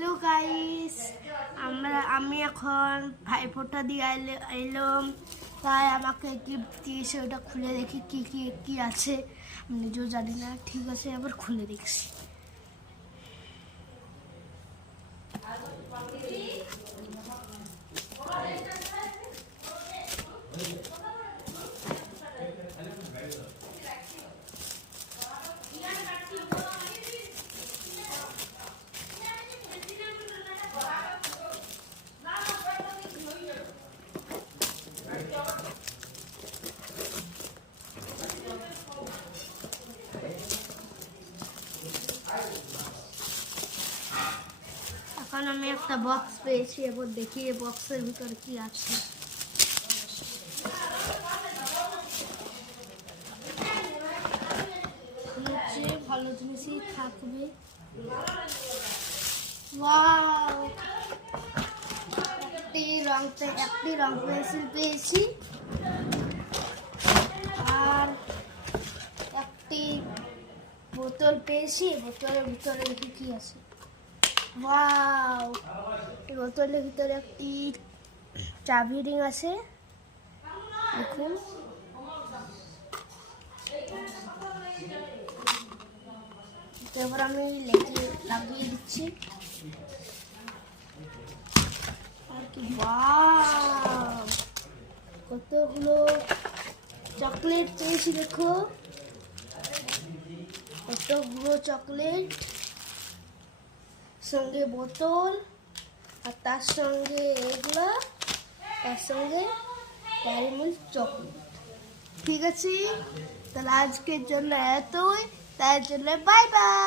Hello guys, আমি এখন ভাইফোঁটা দিয়ে এলাম, তাই আমাকে গিফট দিয়েছে। ওটা খুলে দেখি কি কি কি আছে, আমি নিজেও জানি না। ঠিক আছে, এবার খুলে দেখছি। এখন আমি একটা বক্স পেয়েছি, এবার দেখি এই বক্সের ভিতরে কি আছে। ভালো জিনিসই থাকবে। ওয়াও, একটি রং পেন্সিল পেয়েছি, আর একটি বোতল পেয়েছি। বোতলের ভিতরে কি আছে? ওয়াও, এই বোতলের ভিতরে একটি চাবি রিং আছে, দেখুন। এবার আমি লাগিয়ে দিচ্ছি। আর কি, ওয়াও, কতগুলো চকলেট পেয়েছি, দেখো কতগুলো চকলেট, সঙ্গে বোতল, আর তার সঙ্গে এগুলো, তার সঙ্গে ডেয়ারি মিল্ক চকলেট। ঠিক আছে, তাহলে আজকের জন্য এতই, তার জন্য বাই বাই।